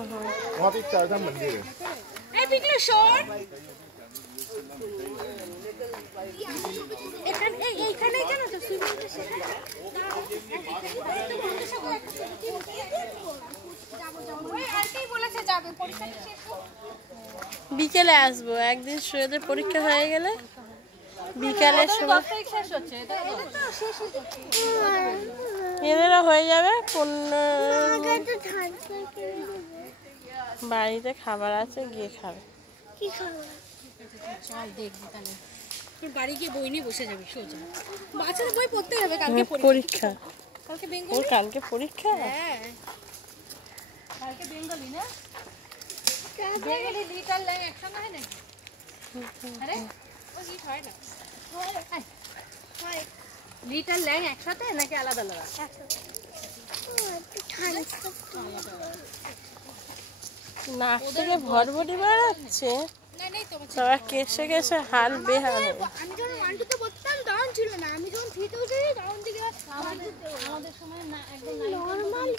बहुत इच्छा है मंदिर এই পিকলে শর্ট এখানে এইখানে কেন তো সুইমিংটা সেখানে বিকেলে আসবো একদিন সুয়েদের পরীক্ষা হয়ে গেলে বিকালের সময় এদেরও হয়ে যাবে 15 বাড়িতে খাবার আছে গিয়ে খাবে কি খাবার চল দেখবি তাহলে তোর বাড়ি গিয়ে বই নিয়ে বসে যাবি সোজা বাচ্চাদের বই পড়তে হবে কালকে পরীক্ষা কালকে ওর কালকে পরীক্ষা হ্যাঁ কালকে বেঙ্গলি না বেঙ্গলি লিটাল লাইন একসঙ্গে হয় নাকি আরে ও কি হয় না লিটাল লাইন একসাথে নাকি আলাদা আলাদা নাক থেকে ভরভরি বেড়াচ্ছে সবার কেসে কেসে হাল বেহাল আমি যখন 1 2 তে পড়তাম তখন ছিল না আমি যখন 3 তে উঠেছি তখন থেকে আমাদের সময় না একদম নরমাল